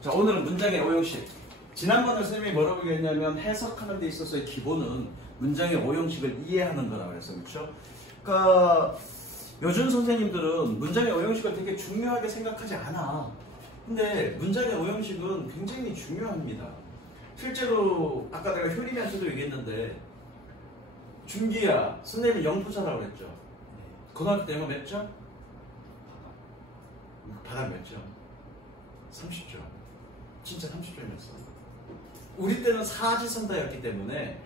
자, 오늘은 문장의 오형식. 지난번에 선생님이 뭐라고 얘기했냐면 해석하는 데 있어서의 기본은 문장의 오형식을 이해하는 거라고 해서 그렇죠? 그러니까 요즘 선생님들은 문장의 오형식을 되게 중요하게 생각하지 않아. 근데 문장의 오형식은 굉장히 중요합니다. 실제로 아까 내가 효림이한테도 얘기했는데 준기야, 선생님이 영부자라고 그랬죠? 고등학교 때 영어 몇 점? 바닥 몇 점? 30점. 진짜 30점이었어. 우리 때는 사지선다였기 때문에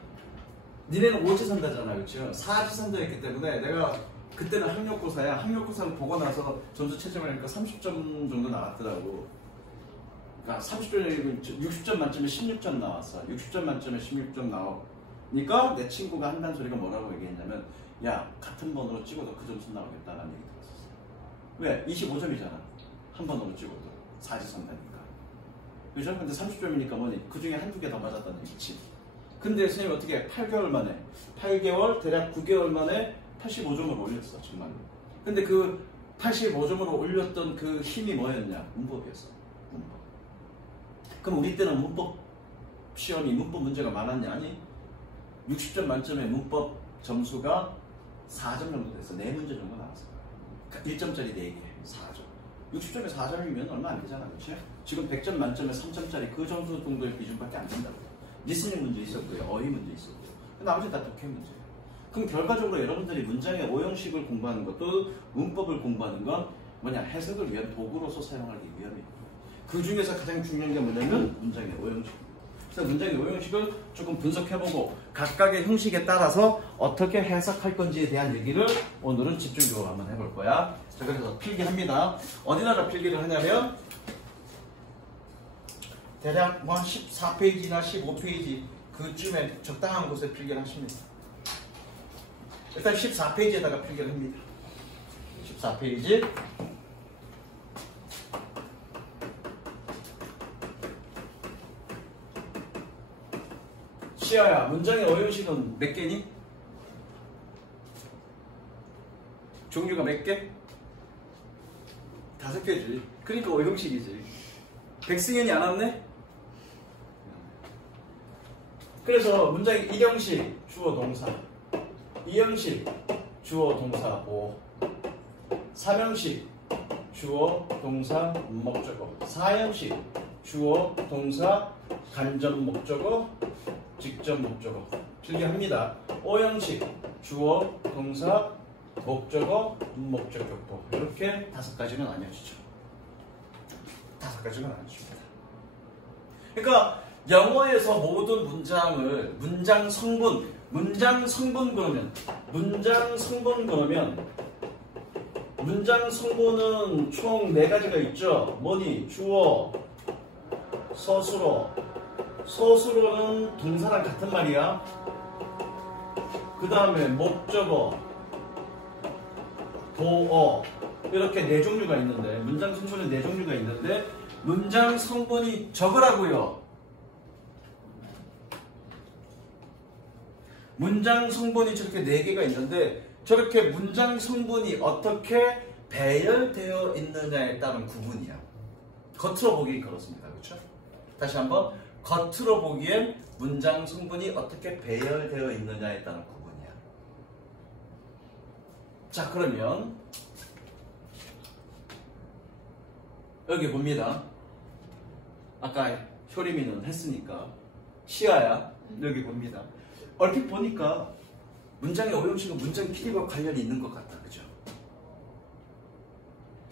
니네는 오지선다잖아, 그렇죠? 사지선다였기 때문에 내가 그때는 학력고사야. 학력고사를 보고 나서 점수 채점을 하니까 30점 정도 나왔더라고. 그러니까 30점이고 60점 만점에 16점 나왔어. 60점 만점에 16점 나오니까 내 친구가 한다는 소리가 뭐라고 얘기했냐면 야, 같은 번호로 찍어도 그 점수 나오겠다라는 얘기 들었었어. 왜? 25점이잖아. 한 번호로 찍어도 사지선다니까. 그죠? 근데 30점이니까 뭐니? 그 중에 한두 개 더 맞았다는 얘기지. 근데 선생님이 어떻게 8개월 만에 8개월, 대략 9개월 만에 85점을 올렸어, 정말로. 근데 그 85점으로 올렸던 그 힘이 뭐였냐? 문법이었어. 문법. 그럼 우리 때는 문법 시험이 문법 문제가 많았냐? 아니, 60점 만점에 문법 점수가 4점 정도 됐어. 4문제 정도 나왔어. 그러니까 1점짜리 4개, 4점. 60점에 4점이면 얼마 안 되잖아, 그렇지? 지금 100점 만점에 3점짜리 그 점수 정도의 비중밖에 안 된다고. 리스닝 문제 있었고요, 어휘 문제 있었고요. 나머지 다 독해 문제예요. 그럼 결과적으로 여러분들이 문장의 오형식을 공부하는 것도 문법을 공부하는 건 뭐냐? 해석을 위한 도구로서 사용하기 위함이고, 그 중에서 가장 중요한 게 뭐냐면 문장의 오형식. 그래서 문장의 오형식을 조금 분석해보고 각각의 형식에 따라서 어떻게 해석할 건지에 대한 얘기를 오늘은 집중적으로 한번 해볼 거야. 자, 그래서 필기합니다. 어디다가 필기를 하냐면 대략 한 14페이지나 15페이지 그쯤에 적당한 곳에 필기를 하십니다. 일단 14페이지에다가 필기를 합니다. 14페이지. 시아야, 문장의 오형식은 몇 개니? 종류가 몇 개? 5개지. 그러니까 오형식이지. 백승현이 안 왔네? 그래서 문장의 1형식 주어 동사, 2형식 주어 동사 보, 3형식 주어 동사 목적어, 4형식 주어 동사 간접 목적어 직접 목적어 필기합니다. 5형식 주어 동사 목적어 목적격보 이렇게 5가지는 나뉘어지죠. 5가지는 나뉘어집니다. 그러니까 영어에서 모든 문장을 문장 성분 그러면 문장 성분은 총 4가지가 있죠. 뭐니? 주어, 서술어는 동사랑 같은 말이야. 그 다음에 목적어, 도어 이렇게 4종류가 있는데 문장 성분은 4종류가 있는데 문장 성분이 적으라고요. 문장 성분이 저렇게 4개가 있는데 저렇게 문장 성분이 어떻게 배열되어 있느냐에 따른 구분이야. 겉으로 보기 그렇습니다. 그렇죠? 다시 한번 겉으로 보기엔 문장 성분이 어떻게 배열되어 있느냐에 따른 구분이야. 자, 그러면 여기 봅니다. 아까 효림이는 했으니까 시아야 여기 봅니다. 얼핏 보니까 문장의 오형식은 문장 필기와 관련이 있는 것 같다. 그죠?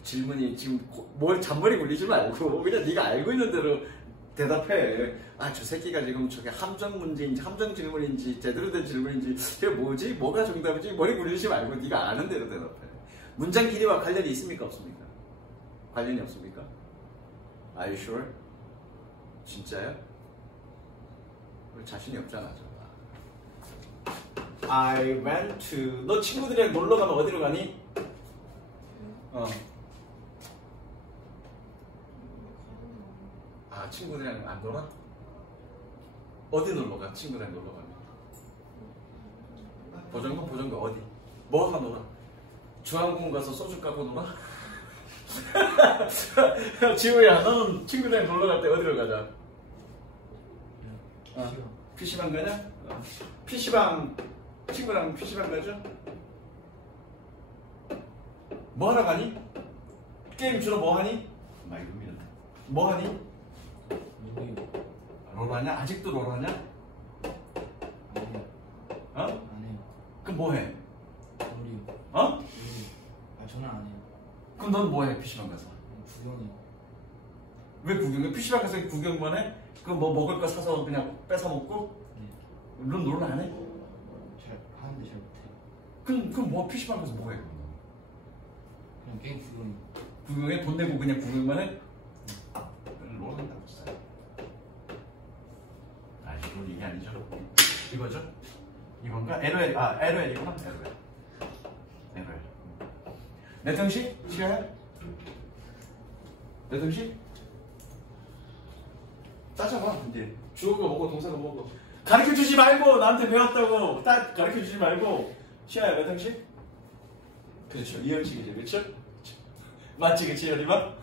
질문이 지금 뭘 잔머리 굴리지 말고 그냥 네가 알고 있는 대로 대답해. 아, 저 새끼가 지금 저게 함정 문제인지 함정 질문인지 제대로 된 질문인지 그게 뭐지? 뭐가 정답이지? 머리 굴리지 말고 네가 아는 대로 대답해. 문장 길이와 관련이 있습니까? 없습니까? 관련이 없습니까? Are you sure? 진짜요? 자신이 없잖아. I went to. 너 친구들이랑 놀러 가면 어디로 가니? 아, 친구들이랑 안 놀아? 어디 놀러 가? 친구들이랑 놀러 가면? 보정거 어디? 뭐 하고 놀아? 중앙공 가서 소주 까고 놀아? 지우야, 너는 친구들이랑 놀러 갈 때 어디로 가자? PC방 가냐? PC방, 친구랑 PC방 가죠? 뭐 하러 가니? 게임 주로 뭐 하니? 많이 고민은. 뭐 하니? 롤 하냐? 아직도 롤 하냐? 아니요. 어? 안 해요. 그럼 뭐 해? 롤이요. 어? 롤이요. 아, 저는 안 해요. 그럼 넌 뭐 해? PC방 가서? 구경이요. 왜 구경해? PC방 가서 구경만 해? 그 뭐 먹을 거 사서 그냥 뺏어 먹고? 네. 넌 롤 안 해? 잘 하는데 잘 못해요. 그럼 뭐 PC방 가서 뭐 해? 그냥 게임 구경이요. 구경해? 돈 내고 그냥 구경만 해? 롤 한다고 했어. 아, 롤 이게 아니죠? 이거죠? 이건가? LOL, LOL이구나. LOL. 내통시? 싫어요? 내통시? 따져봐, 이제. 주어가 뭐고, 동사가 뭐고. 가르쳐 주지 말고, 나한테 배웠다고. 딱 가르쳐 주지 말고. 시아야, 내통시? 그렇죠. 이 형식이죠, 그렇죠? 맞지, 그치, 여리마?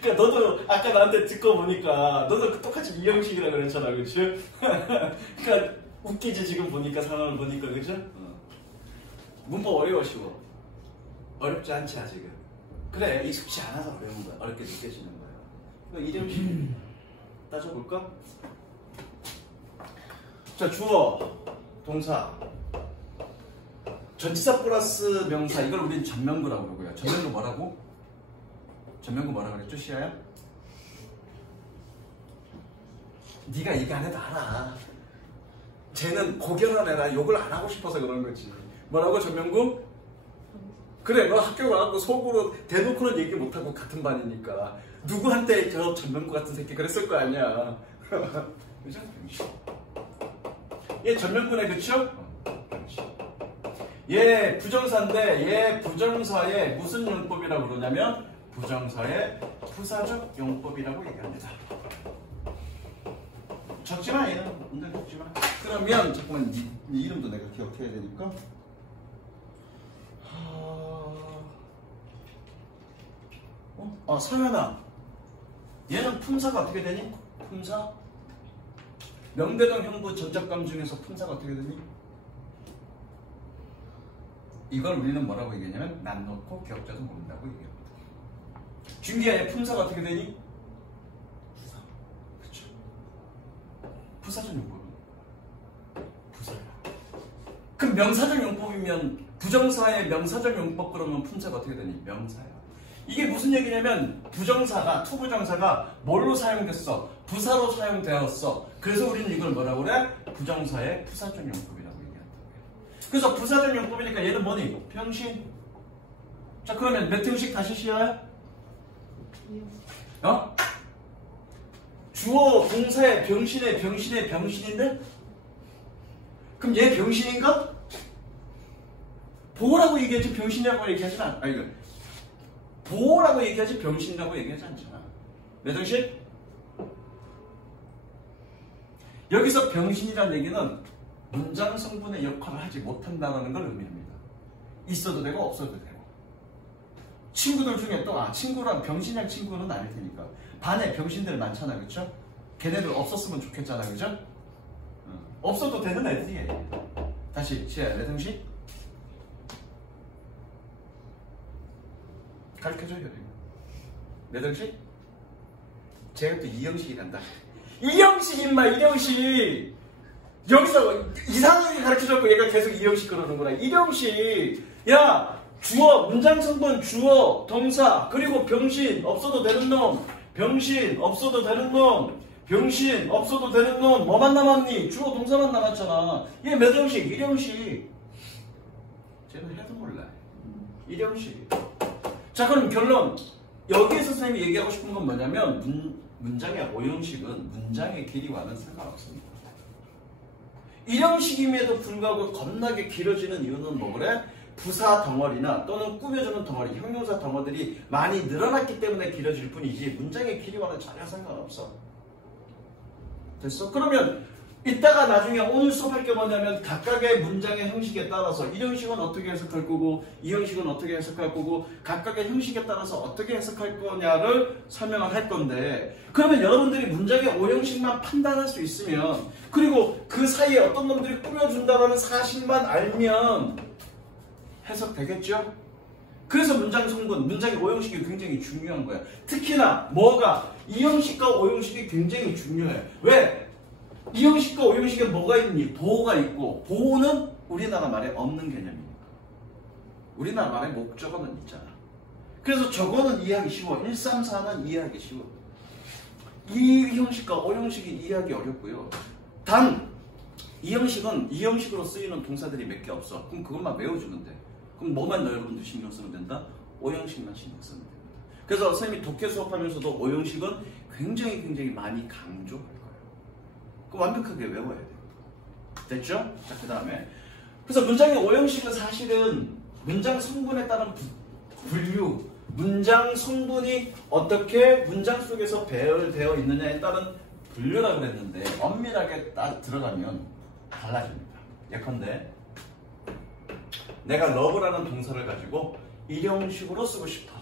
그니까 너도 아까 나한테 듣고 보니까 너도 똑같이 이 형식이라 그랬잖아, 그치? 그니까 웃기지, 지금 보니까, 상황을 보니까, 그죠? 문법 어려워, 쉬워? 어렵지 않지, 아직은. 그래, 익숙치 않아서 어려운 거야. 어렵게 느껴지는 거야. 이 형식 따져볼까? 자, 주어, 동사. 전치사 플러스 명사, 이걸 우리는 전면구라고 그러고요. 전면구 뭐라고? 전면구 뭐라고 그랬죠, 시아야? 네가 얘기 안 해도 알아. 쟤는 고결한 애라 욕을 안 하고 싶어서 그런 거지. 뭐라고, 전면구? 그래, 너 학교 가갖고 속으로 대놓고는 얘기 못하고 같은 반이니까. 누구한테 저 전면구 같은 새끼 그랬을 거 아니야. 그죠? 얘 전면구네, 그쵸? 얘 부정사인데 얘 부정사의 무슨 용법이라고 그러냐면 부정사의 부사적 용법이라고 얘기합니다. 적지마, 얘는 문제 적지마. 그러면 잠깐만, 네 이름도 내가 기억해야 되니까. 서연아, 얘는 품사가 어떻게 되니? 품사? 명대동 형부 전적감 중에서 품사가 어떻게 되니? 이걸 우리는 뭐라고 얘기하냐면 난 놓고 기억자도 모른다고 얘기합니다. 준기야, 품사가 어떻게 되니? 부사. 그렇죠. 부사적 용법은 부사야. 그럼 명사적 용법이면 부정사의 명사적 용법 그러면 품사가 어떻게 되니? 명사야. 이게 무슨 얘기냐면 부정사가, 투부정사가 뭘로 사용됐어? 부사로 사용되었어. 그래서 우리는 이걸 뭐라고 그래? 부정사의 부사적 용법이라고 얘기한다. 그래서 부사적 용법이니까 얘는 뭐니? 병신. 자, 그러면 몇 형식 다시 시야? 어? 주어, 동사의 병신의 병신인데? 그럼 얘 병신인가? 보호라고 얘기하지 병신이라고 얘기하진 않아. 이거 보호라고 얘기하지 병신이라고 얘기하지 않잖아. 몇 형식? 여기서 병신이라는 얘기는 문장 성분의 역할을 하지 못한다는 걸 의미합니다. 있어도 되고 없어도 되고. 친구들 중에 또 친구랑 병신이랑 친구는 아닐 테니까 반에 병신들 많잖아, 그쵸? 걔네들 없었으면 좋겠잖아, 그죠? 없어도 되는 애들이에요. 다시 시야, 몇 형식? 가르쳐줘요. 몇 형식? 제가 또 이형식이란다. 이형식 임마, 이형식. 여기서 이상하게 가르쳐줬고 얘가 계속 이형식 그러는구나. 이형식. 야, 주어, 문장 성분, 주어, 동사, 그리고 병신, 없어도 되는 놈. 병신, 없어도 되는 놈. 병신, 없어도 되는 놈. 뭐만 남았니? 주어, 동사만 남았잖아. 얘 몇 형식? 일형식. 쟤는 해도 몰라. 일형식. 자, 그럼 결론. 여기에서 선생님이 얘기하고 싶은 건 뭐냐면 문장의 오형식은 문장의 길이와는 상관없습니다. 일형식임에도 불구하고 겁나게 길어지는 이유는 뭐 그래? 부사 덩어리나 또는 꾸며주는 덩어리, 형용사 덩어리들이 많이 늘어났기 때문에 길어질 뿐이지 문장의 길이와는 전혀 상관없어. 됐어? 그러면 이따가 나중에 오늘 수업할 게 뭐냐면 각각의 문장의 형식에 따라서 이 형식은 어떻게 해석할 거고 이 형식은 어떻게 해석할 거고 각각의 형식에 따라서 어떻게 해석할 거냐를 설명을 할 건데 그러면 여러분들이 문장의 오형식만 판단할 수 있으면 그리고 그 사이에 어떤 놈들이 꾸며준다는 사실만 알면 해석되겠죠? 그래서 문장 성분, 문장의 오형식이 굉장히 중요한 거야. 특히나 뭐가 이 형식과 오형식이 굉장히 중요해. 왜? 이 형식과 오형식에 뭐가 있니? 보호가 있고 보호는 우리나라 말에 없는 개념이니까. 우리나라 말에 목적어는 있잖아. 그래서 저거는 이해하기 쉬워. 1, 3, 4는 이해하기 쉬워. 이 형식과 오형식이 이해하기 어렵고요. 단 이 형식은 이 형식으로 쓰이는 동사들이 몇 개 없어. 그럼 그것만 외워주면 돼. 그럼 뭐만 여러분들 신경 쓰면 된다? 오형식만 신경 쓰면 됩니다. 그래서 선생님이 독해 수업하면서도 오형식은 굉장히 많이 강조할 거예요. 그 완벽하게 외워야 돼요. 됐죠? 자, 그 다음에 그래서 문장의 오형식은 사실은 문장 성분에 따른 분류, 문장 성분이 어떻게 문장 속에서 배열되어 있느냐에 따른 분류라고 했는데 엄밀하게 딱 들어가면 달라집니다. 예컨대 내가 love라는 동사를 가지고 일형식으로 쓰고 싶어.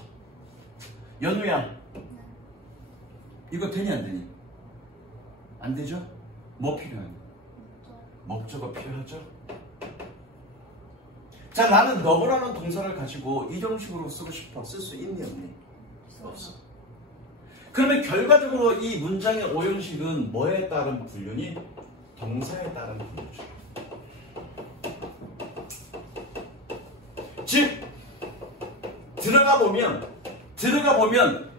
연우야, 이거 되니 안 되니? 안 되죠? 뭐 필요해요? 목적어 필요하죠? 자, 나는 love라는 동사를 가지고 일형식으로 쓰고 싶어. 쓸 수 있니 없니? 없어. 그러면 결과적으로 이 문장의 오형식은 뭐에 따른 분류니? 동사에 따른 분류죠. 즉 들어가 보면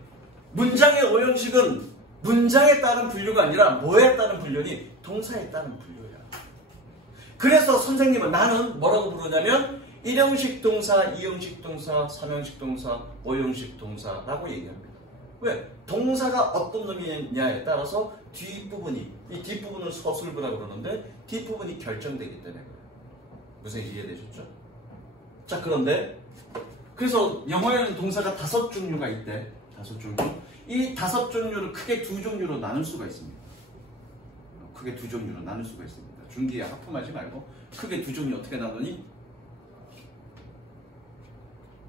문장의 오형식은 문장에 따른 분류가 아니라 뭐에 따른 분류니? 동사에 따른 분류야. 그래서 선생님은 나는 뭐라고 부르냐면 1형식 동사, 2형식 동사, 3형식 동사, 5형식 동사라고 얘기합니다. 왜? 동사가 어떤 놈이냐에 따라서 뒷부분이, 이 뒷부분을 서술부라고 그러는데 뒷부분이 결정되기 때문에 그래요. 무슨 이해되셨죠? 자, 그런데 그래서 영어에는 동사가 5종류가 있대. 5종류. 이 5종류를 크게 2종류로 나눌 수가 있습니다. 크게 2종류로 나눌 수가 있습니다. 중기에 하품하지 말고 크게 2종류 어떻게 나누니?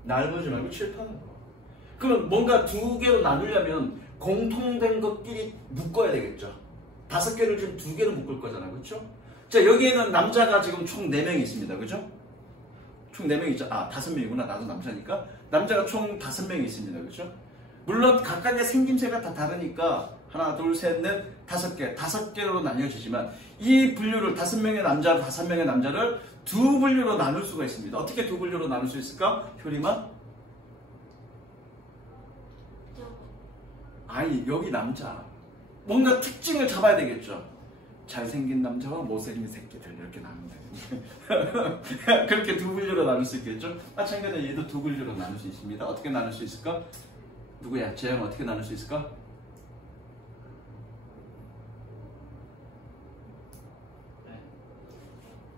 날보지 말고 칠판으로. 그럼 뭔가 2개로 나누려면 공통된 것끼리 묶어야 되겠죠. 5개를 지금 2개로 묶을 거잖아. 그렇죠? 자, 여기에는 남자가 지금 총 4명이 있습니다. 그죠? 총 4명이 있죠. 아, 5명이구나. 나도 남자니까. 남자가 총 5명이 있습니다. 그죠? 물론 각각의 생김새가 다 다르니까 하나, 둘, 셋, 넷, 5개, 5개로 나뉘어지지만 이 분류를 5명의 남자, 5명의 남자를 2분류로 나눌 수가 있습니다. 어떻게 2분류로 나눌 수 있을까? 효림아? 아니, 여기 남자. 뭔가 특징을 잡아야 되겠죠. 잘생긴 남자와 못생긴 새끼들 이렇게 나누면 되는데 그렇게 2분류로 나눌 수 있겠죠? 마찬가지로 얘도 2분류로 나눌 수 있습니다. 어떻게 나눌 수 있을까? 누구야? 재영 어떻게 나눌 수 있을까?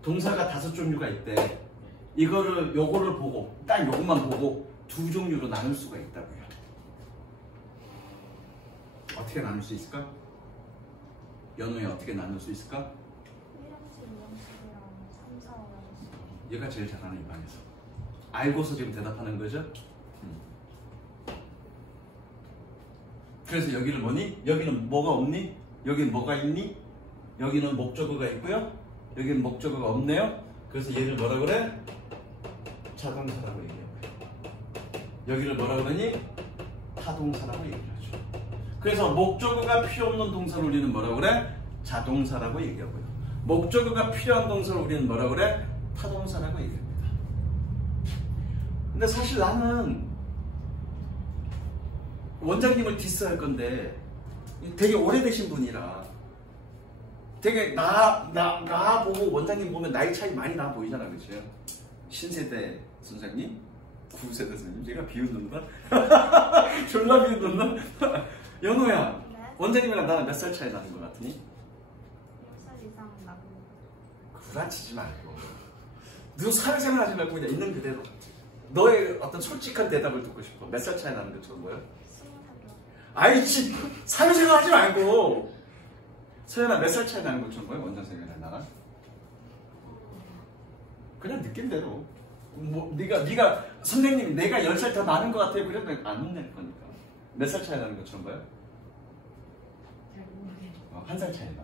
동사가 5종류가 있대. 요거를 보고 딱 요것만 보고 2종류로 나눌 수가 있다고요. 어떻게 나눌 수 있을까? 연우에 어떻게 나눌 수 있을까? 1형식, 2형식이랑 3, 4, 5형식. 얘가 제일 잘하는 이 방에서. 알고서 지금 대답하는 거죠? 그래서 여기는 뭐니? 여기는 뭐가 없니? 여기는 뭐가 있니? 여기는 목적어가 있고요. 여기는 목적어가 없네요. 그래서 얘를 뭐라 그래? 자동사라고 얘기해요. 여기를 뭐라 그러니? 타동사라고 얘기하죠. 그래서 목적어가 필요 없는 동사를 우리는 뭐라고 그래? 자동사라고 얘기하고요. 목적어가 필요한 동사를 우리는 뭐라고 그래? 타동사라고 얘기합니다. 근데 사실 나는 원장님을 디스할 건데 되게 오래되신 분이라 되게 나 보고 원장님 보면 나이 차이 많이 나 보이잖아. 그치? 신세대 선생님? 9세대 선생님? 제가 비웃는다? 졸라 비웃는다? 연우야, 네? 원장님이랑 나랑 몇 살 차이 나는 것 같으니? 6살 이상 나고. 구라치지 말고. 너 사회생활 하지 말고 그냥 있는 그대로. 너의 어떤 솔직한 대답을 듣고 싶어. 몇 살 차이 나는 게 좋은 거야? 20살. 아이씨, 사회생활 하지 말고. 서연아 몇 살 차이 나는 것처럼 보여? 원장쌤이랑 나랑? 그냥 느낌대로. 뭐 네가 선생님 내가 10살 더 많은 것 같아요. 그러면 안 혼낼 거니까. 몇 살 차이 나는 것처럼 보여? 잘 모르겠어요. 1살 차이 나.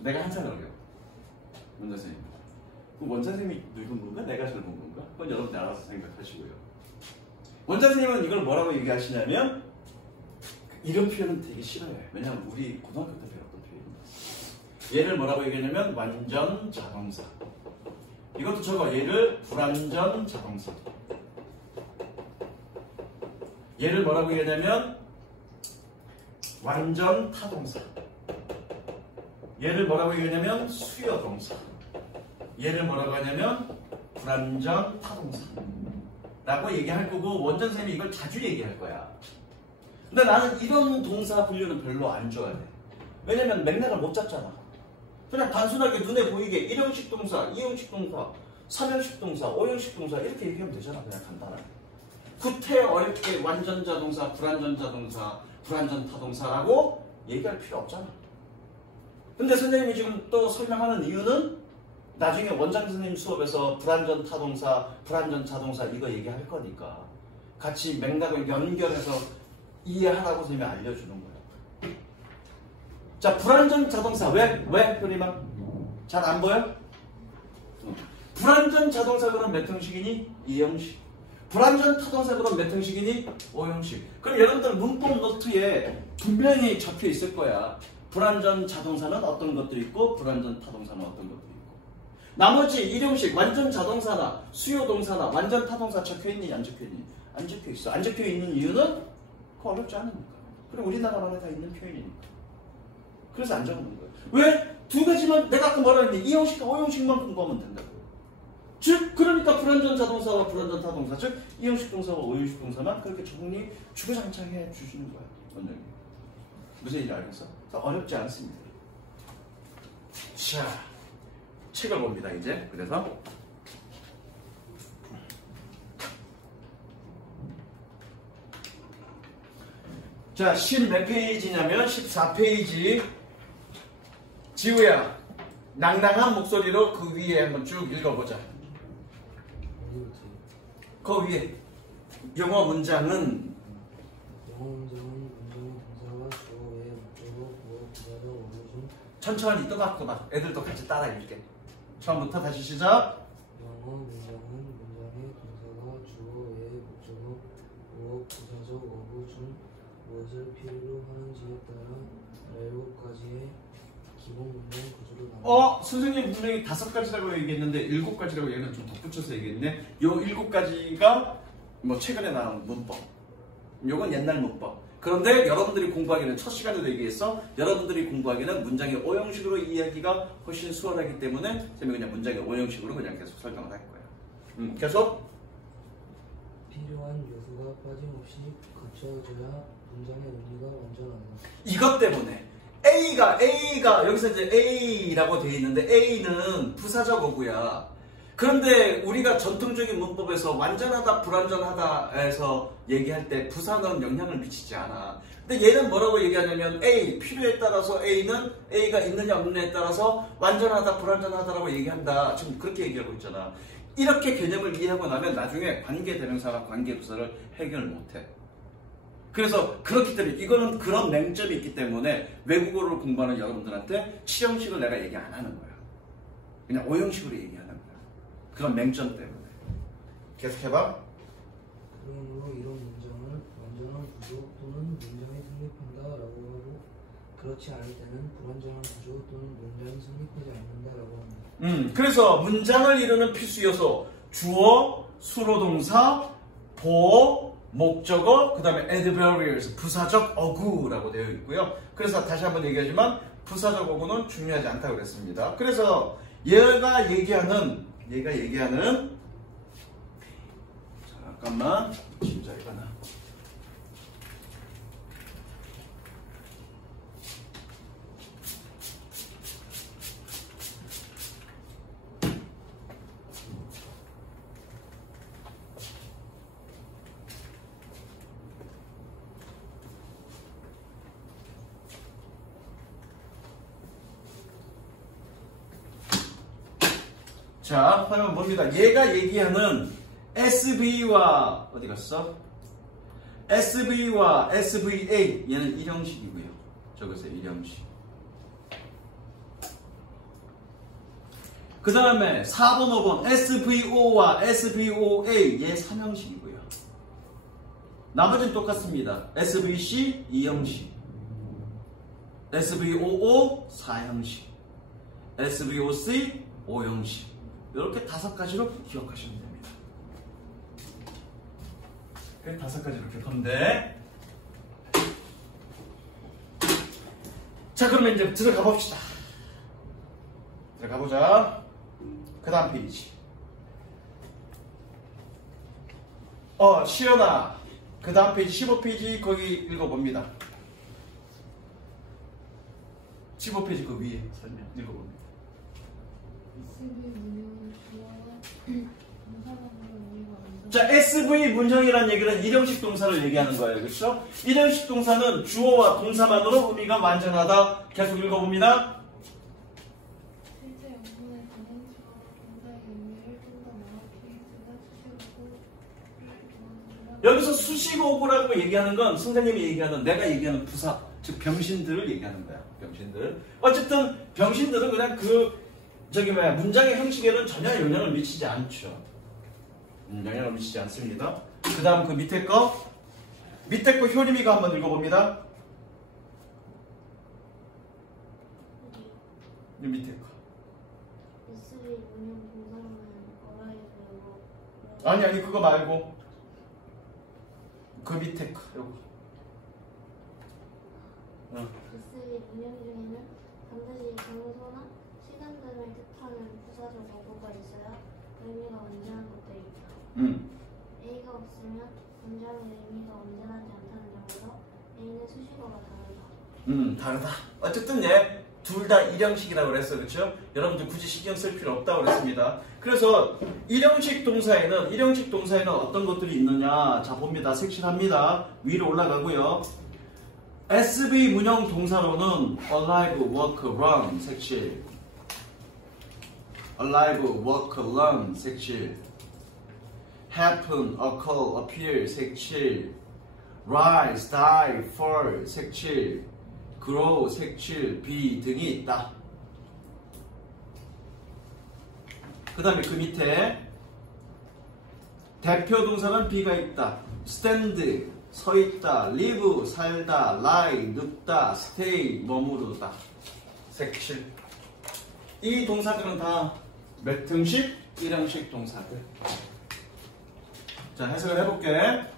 내가 1살 어려. 원장쌤. 원장쌤이 늙은 건가? 내가 젊은 건가? 그건 여러분들 알아서 생각하시고요. 원장님은 이걸 뭐라고 얘기하시냐면 이런 표현은 되게 싫어요. 왜냐하면 우리 고등학교 때 배웠던 표현입니다. 얘를 뭐라고 얘기하냐면 완전 자동사. 이것도 적어. 얘를 불완전 자동사. 얘를 뭐라고 얘기하냐면 완전 타동사. 얘를 뭐라고 얘기하냐면 수요동사. 얘를 뭐라고 하냐면 불완전 타동사 라고 얘기할 거고 원장쌤이 이걸 자주 얘기할 거야. 근데 나는 이런 동사 분류는 별로 안 좋아해. 왜냐면 맥락을 못 잡잖아. 그냥 단순하게 눈에 보이게 1형식 동사, 2형식 동사, 3형식 동사, 5형식 동사 이렇게 얘기하면 되잖아. 그냥 간단하게. 구태 어렵게 완전 자동사, 불완전 자동사, 불완전 타동사라고 얘기할 필요 없잖아. 근데 선생님이 지금 또 설명하는 이유는 나중에 원장 선생님 수업에서 불완전 타동사, 불완전 자동사 이거 얘기할 거니까 같이 맥락을 연결해서 이해하라고 선생님이 알려주는 거예요. 자, 불완전 자동사 왜? 효리마? 잘 안 보여? 불완전 자동사 그럼 몇 형식이니? 2형식. 불완전 타동사 그럼 몇 형식이니? 5형식. 그럼 여러분들 문법 노트에 분명히 적혀 있을 거야. 불완전 자동사는 어떤 것들이 있고 불완전 타동사는 어떤 것들이 있고. 나머지 1형식 완전 자동사나 수요동사나 완전 타동사 적혀 있니? 안 적혀 있니? 안 적혀 있어. 안 적혀 있는 이유는 그거 어렵지 않으니까. 그럼 우리나라만에 다 있는 표현이니까. 그래서 안 적는 거예요. 왜? 두 가지만 내가 아까 뭐라 했니? 2형식과 5형식만 공부하면 된다고. 즉 그러니까 불완전 자동사와 불완전 타동사 즉 2형식 동사와 5형식 동사만 그렇게 정리 주구장창 해 주시는 거야. 원장님. 무슨 얘기인지 알겠어? 어렵지 않습니다. 자, 책을 봅니다 이제. 그래서 자, 10 몇 페이지냐면 14페이지. 지우야, 낭낭한 목소리로 그 위에 한번 쭉 읽어보자. 그 위에 영어 문장은 영어 문장은 문장의 동사와 주어 외에 목적어, 보어, 부사적, 원어 중 천천히 또박또박 애들도 같이 따라 읽게. 처음부터 다시 시작. 영어 문장은 문장의 동사가 주어 외에 목적어, 보어, 부사적, 어구 중 무엇을 필요로 하는지에 따라 7가지의 기본 문장 구조로 나눕니다. 선생님 분명히 5가지라고 얘기했는데 7가지라고 얘는 좀 덧붙여서 얘기했네. 요 7가지가 뭐 최근에 나온 문법. 요건 옛날 문법. 그런데 여러분들이 공부하기는 첫 시간에도 얘기했어. 여러분들이 공부하기는 문장의 5형식으로 이해하기가 훨씬 수월하기 때문에 선생님이 그냥 문장의 5형식으로 그냥 계속 설명을 할 거야. 계속. 필요한 요소가 빠짐없이 갖춰져야 문장의 의미가 완전하다. 이것 때문에 A가 여기서 이제 A라고 되어 있는데 A는 부사적 어구야. 그런데 우리가 전통적인 문법에서 완전하다 불완전하다에서 얘기할 때 부사는 영향을 미치지 않아. 근데 얘는 뭐라고 얘기하냐면 A, 필요에 따라서 A는 A가 있느냐 없느냐에 따라서 완전하다 불완전하다라고 얘기한다. 지금 그렇게 얘기하고 있잖아. 이렇게 개념을 이해하고 나면 나중에 관계대명사와 관계부사를 해결 못해. 그래서 그렇기 때문에 이거는 그런 맹점이 있기 때문에 외국어를 공부하는 여러분들한테 7형식을 내가 얘기 안 하는 거야. 그냥 5형식으로 얘기하는 거야. 그런 맹점 때문에. 계속 해봐. 그러므로 이런 문장을 완전한 구조 또는 문장이 성립한다라고 하고 그렇지 않을 때는 불완전한 구조 또는 문장이 성립하지 않는다라고 합니다. 그래서 문장을 이루는 필수 요소 주어, 수로동사, 보어, 목적어, 그 다음에 adverbials, 부사적 어구라고 되어 있고요. 그래서 다시 한번 얘기하지만 부사적 어구는 중요하지 않다고 그랬습니다. 그래서 얘가 얘기하는 잠깐만 진짜 이거나 자, 그러면 뭡니다. 얘가 얘기하는 SV와 어디 갔어? SV와 SVA 얘는 1형식이고요. 저것의 1형식. 그 다음에 4번, 5번 SVO와 SVOA 얘 3형식이고요. 나머지는 똑같습니다. SVC 2형식, SVOO 4형식, SVOC 5형식. 이렇게 5가지로 기억하시면 됩니다. 이렇게 5가지로 기억하면 돼. 자, 그러면 이제 들어가 봅시다. 들어가 보자. 그 다음 페이지. 시연아. 그 다음 페이지 15페이지 거기 읽어봅니다. 15페이지 그 위에 설명 읽어봅니다. 자, SV 문형이라는 얘기는 1형식 동사를 얘기하는 거예요. 그렇죠? 1형식 동사는 주어와 동사만으로 의미가 완전하다. 계속 읽어봅니다. 실제 영문의 단행식으로 동사의 의미를 좀 더 명확히 수식어고 여기서 수식어구라고 얘기하는 건 선생님이 얘기하는, 내가 얘기하는 부사, 즉 병신들을 얘기하는 거야. 병신들. 어쨌든 병신들은 그냥 문장의 형식에는 전혀 영향을 미치지 않죠. 영향을 미치지 않습니다. 그 다음 그 밑에 거 효림이가 한번 읽어봅니다. 이 밑에 거. SV 운영 동사는 어라이브고 아니 그거 말고 그 밑에 거 요거. SV 운영 중에는 반드시 장소나 시간들을 뜻하는 부사적 어구가 있어야 의미가 완전한 것도 있다. A가 없으면 문장의 의미가 완전하지 않다는 점에서 A는 수식어가 다르다. 다르다. 어쨌든 얘 둘 다 1형식이라고 그랬어. 그렇죠? 여러분들 굳이 신경 쓸 필요 없다고 그랬습니다. 그래서 1형식 동사에는 어떤 것들이 있느냐? 자, 봅니다. 색칠합니다. 위로 올라가고요. SV 문형 동사로는 alive, work, run 색칠. alive, work, run 색칠. happen, occur, appear 색칠. rise, die, fall 색칠. grow, 색칠, be 등이 있다. 그 다음에 그 밑에 대표 동사는 be가 있다. stand, 서 있다. live, 살다. lie, 눕다. stay, 머무르다. 색칠. 이 동사들은 다 몇 형식? 1형식 동사들. 자, 해석을 해볼게.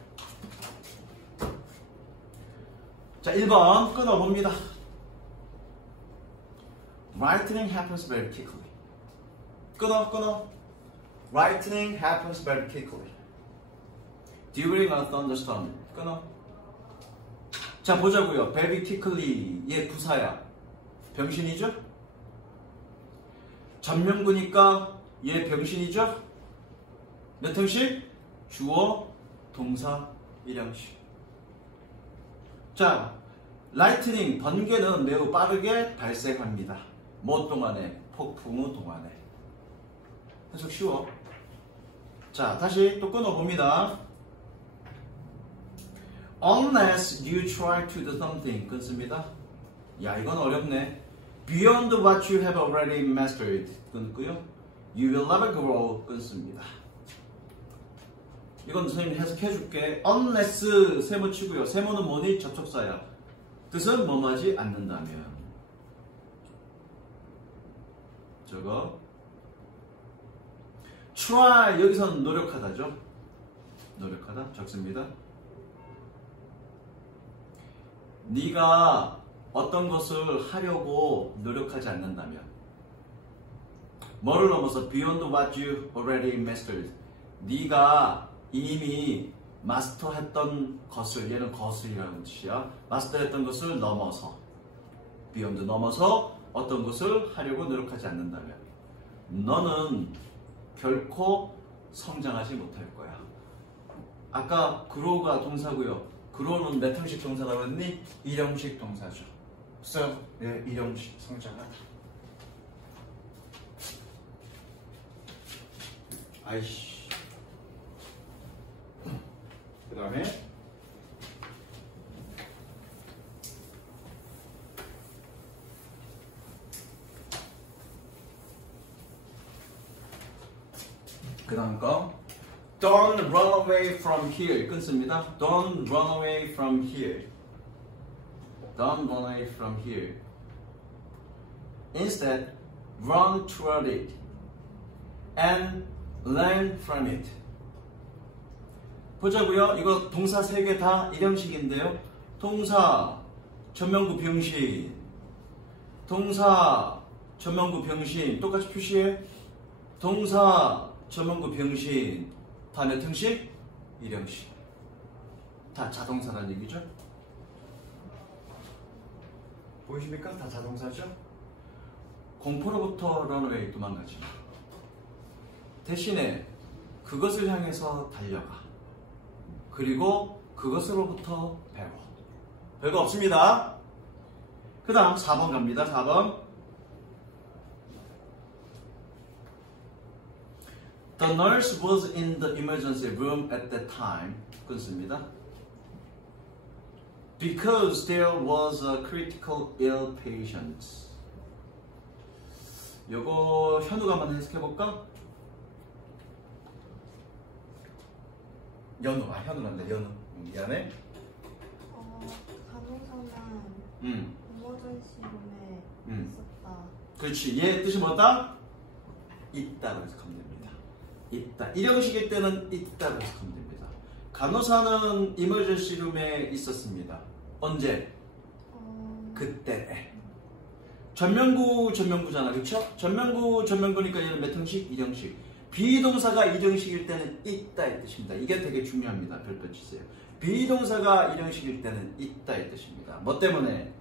자, 1번 끊어봅니다. Lightning happens very quickly. 끊어. Lightning happens very quickly. During a thunderstorm. 끊어. 자, 보자고요. Very quickly. 얘 부사야. 병신이죠? 전명구니까 얘 병신이죠? 몇 형식? 주어, 동사, 1형식. 자, 라이트닝, 번개는 매우 빠르게 발생합니다. 뭐 동안에? 폭풍 후 동안에. 해석 쉬워. 자, 다시 또 끊어봅니다. Unless you try to do something. 끊습니다. 야, 이건 어렵네. Beyond what you have already mastered. 끊고요. You will never grow. 끊습니다. 이건 선생님이 해석해줄게. Unless 세모 치고요. 세모는 뭐니? 접촉사야. 뜻은 뭐하지 않는다면. 저거. Try 여기서는 노력하다죠. 노력하다 적습니다. 네가 어떤 것을 하려고 노력하지 않는다면. 뭐를 넘어서 beyond what you already mastered. 네가 이미 마스터했던 것을, 얘는 것을이라는 뜻이야. 마스터했던 것을 넘어서, beyond 넘어서 어떤 것을 하려고 노력하지 않는다면 너는 결코 성장하지 못할 거야. 아까 grow가 동사고요. grow는 몇 형식 동사라고 했니? 1형식 동사죠. 그래서 네, 1형식 성장하다. 아이씨. 그 다음에 그 다음 거 Don't run away from here 끊습니다. Don't run away from here. Don't run away from here. Instead, run toward it and learn from it. 보자고요. 이거 동사 3개 다 일형식인데요. 동사 전명구 병신, 동사 전명구 병신 똑같이 표시해. 동사 전명구 병신 다 몇 형식? 일형식. 다 자동사라는 얘기죠. 보이십니까? 다 자동사죠. 공포로부터 런웨이 도망가지 마. 대신에 그것을 향해서 달려가. 그리고 그것으로부터 배워. 별거 없습니다. 그 다음 4번 갑니다. 4번. The nurse was in the emergency room at that time. 끊습니다. Because there was a critical ill patient. 요거 현우가 한번 해석해볼까? 연우, 현우란다. 연우. 미안해. 간호사는 이머전시룸에 있었다. 그렇지. 얘 뜻이 뭐다? 있다고 해석하면 됩니다. 있다. 일형식일 때는 있다고 해석하면 됩니다. 간호사는 이머전시룸에 있었습니다. 언제? 그때. 전명구잖아. 그쵸? 전명구니까 얘는 몇 형식? 일형식. 비동사가 일형식일 때는 있다 이 뜻입니다. 이게 되게 중요합니다. 별표 치세요. 비동사가 일형식일 때는 있다 이 뜻입니다. 뭐 때문에?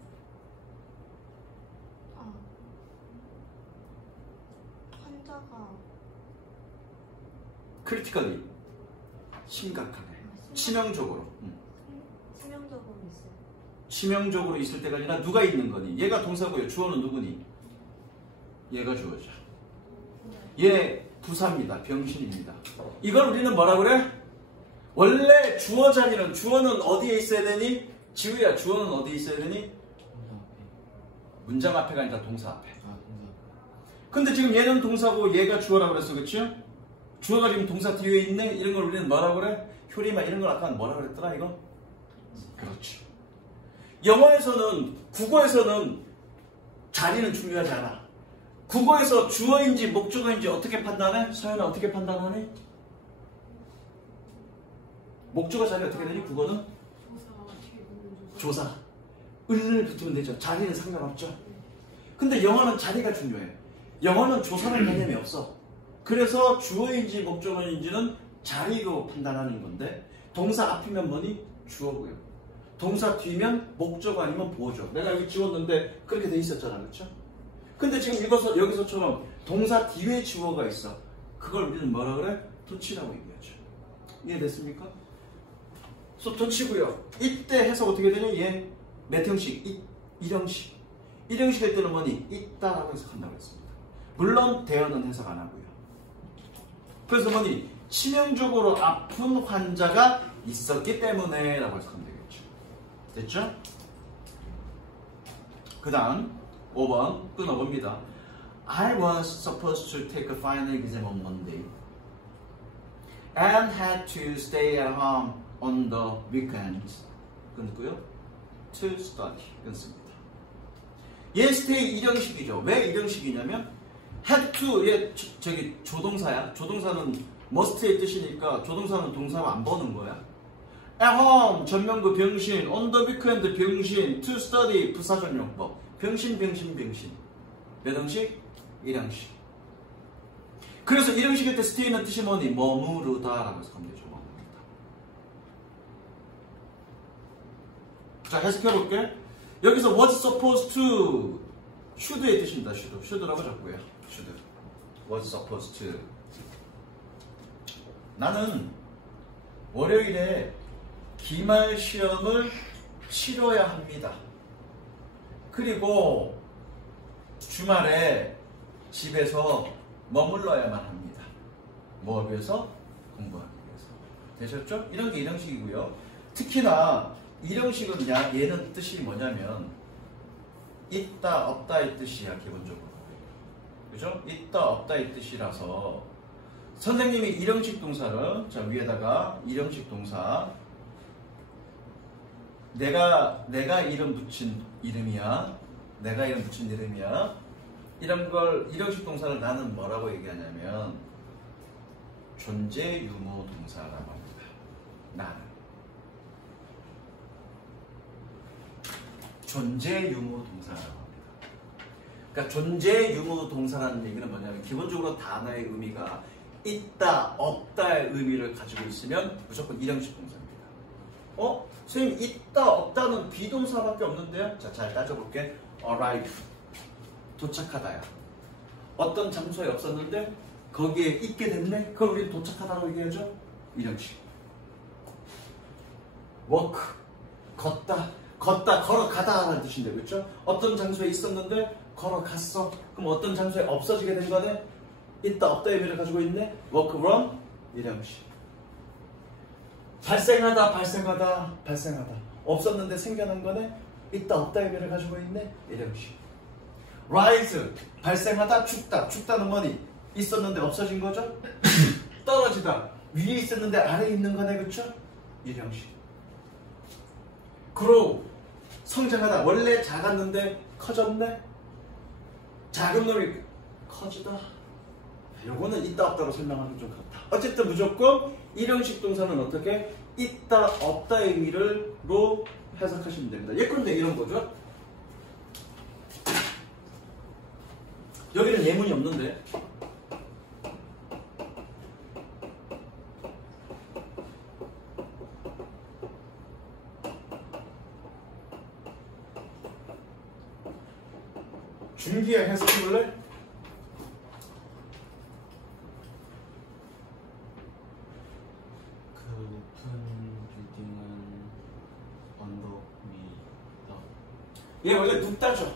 환자가 크리티컬리 심각하게 치명적으로 치명적으로 있어요. 치명적으로 있을 때가 아니라 누가 있는 거니? 얘가 동사고요. 주어는 누구니? 얘가 주어죠. 얘 부사입니다. 병신입니다. 이걸 우리는 뭐라 그래? 원래 주어 자리는 주어는 어디에 있어야 되니? 지우야, 주어는 어디에 있어야 되니? 문장 앞에가 아니라 동사 앞에. 근데 지금 얘는 동사고 얘가 주어라고 그랬어. 그치? 주어가 지금 동사 뒤에 있네? 이런 걸 우리는 뭐라 그래? 효리마 이런 걸 아까 뭐라 그랬더라 이거? 그렇죠. 영어에서는 국어에서는 자리는 중요하지 않아. 국어에서 주어인지 목적어인지 어떻게 판단해? 서연아 어떻게 판단하니? 목적어 자리 어떻게 되니? 국어는? 조사. 을을 붙으면 되죠. 자리는 상관없죠. 근데 영어는 자리가 중요해. 영어는 조사는 개념이 없어. 그래서 주어인지 목적어인지는 자리로 판단하는 건데 동사 앞이면 뭐니? 주어고요. 동사 뒤면 목적어 아니면 보어죠. 내가 여기 지웠는데 그렇게 돼 있었잖아. 그렇죠? 근데 지금 여기서처럼 동사 뒤에 주어가 있어. 그걸 우리는 뭐라 그래? 도치라고 얘기하죠. 이해됐습니까? 그래서 도치고요. 이때 해석 어떻게 되냐? 얘 몇 형식? 일형식. 일형식일 때는 뭐니? 있다라고 해석한다고 했습니다. 물론 대어는 해석 안 하고요. 그래서 뭐니? 치명적으로 아픈 환자가 있었기 때문에 라고 해석하면 되겠죠. 됐죠? 그 다음 5번 끊어봅니다. I was supposed to take a final exam on Monday and had to stay at home on the weekends. 끊고요. To study. 끊습니다. 얘 stay 일형식이죠. 왜 일형식이냐면 had to 얘 저기 조동사야. 조동사는 must의 뜻이니까 조동사는 동사로 안 보는 거야. At home 전명구 병신, on the weekend 병신, to study 부사전용법. 병신. 몇 형식? 일형식. 그래서 일형식일 때 stay는 뜻이 뭐니? 머무르다라고 해서 하면 되죠. 머무르다. 자, 해석해볼게. 여기서 was supposed to should의 뜻입니다. should라고 적고요. should. was supposed to. 나는 월요일에 기말 시험을 치러야 합니다. 그리고 주말에 집에서 머물러야만 합니다. 뭐 위해서? 공부하기 위해서. 되셨죠? 이런 게 일형식이고요. 특히나 일형식은 얘는 뜻이 뭐냐면 있다 없다 이 뜻이야 기본적으로. 그죠? 있다 없다 이 뜻이라서 선생님이 일형식 동사를 자 위에다가 일형식 동사 내가 이름 붙인 이름이야. 내가 이름 붙인 이름이야. 이런 걸 일형식 동사를 나는 뭐라고 얘기하냐면 존재 유무 동사라고 합니다. 나는 존재 유무 동사라고 합니다. 그러니까 존재 유무 동사라는 얘기는 뭐냐면 기본적으로 단어의 의미가 있다 없다의 의미를 가지고 있으면 무조건 일형식 동사입니다. 선생님 있다 없다는 비동사밖에 없는데요. 자, 잘 따져볼게. arrive 도착하다야. 어떤 장소에 없었는데 거기에 있게 됐네. 그걸 우리 도착하다라고 얘기하죠. 일형식. walk 걷다 걸어가다 라는 뜻인데 그렇죠? 어떤 장소에 있었는데 걸어갔어. 그럼 어떤 장소에 없어지게 된 거네. 있다 없다 의미를 가지고 있네. walk run 일형식. 발생하다 없었는데 생겨난 거네. 있다 없다 의미를 가지고 있네. 일형식. rise 발생하다 죽다는 뭐니? 있었는데 없어진 거죠. 떨어지다 위에 있었는데 아래에 있는 거네. 그렇죠? 일형식. grow 성장하다 원래 작았는데 커졌네. 작은 놈이 커지다. 요거는 있다 없다로 설명하는 좀 그렇다. 어쨌든 무조건 일형식 동사는 어떻게? 있다 없다의 의미로 해석하시면 됩니다. 예컨대 이런 거죠. 여기는 예문이 없는데 준기야 해석해볼래? 그 높은 빌딩은 언덕 위다. 얘 원래 눕다죠.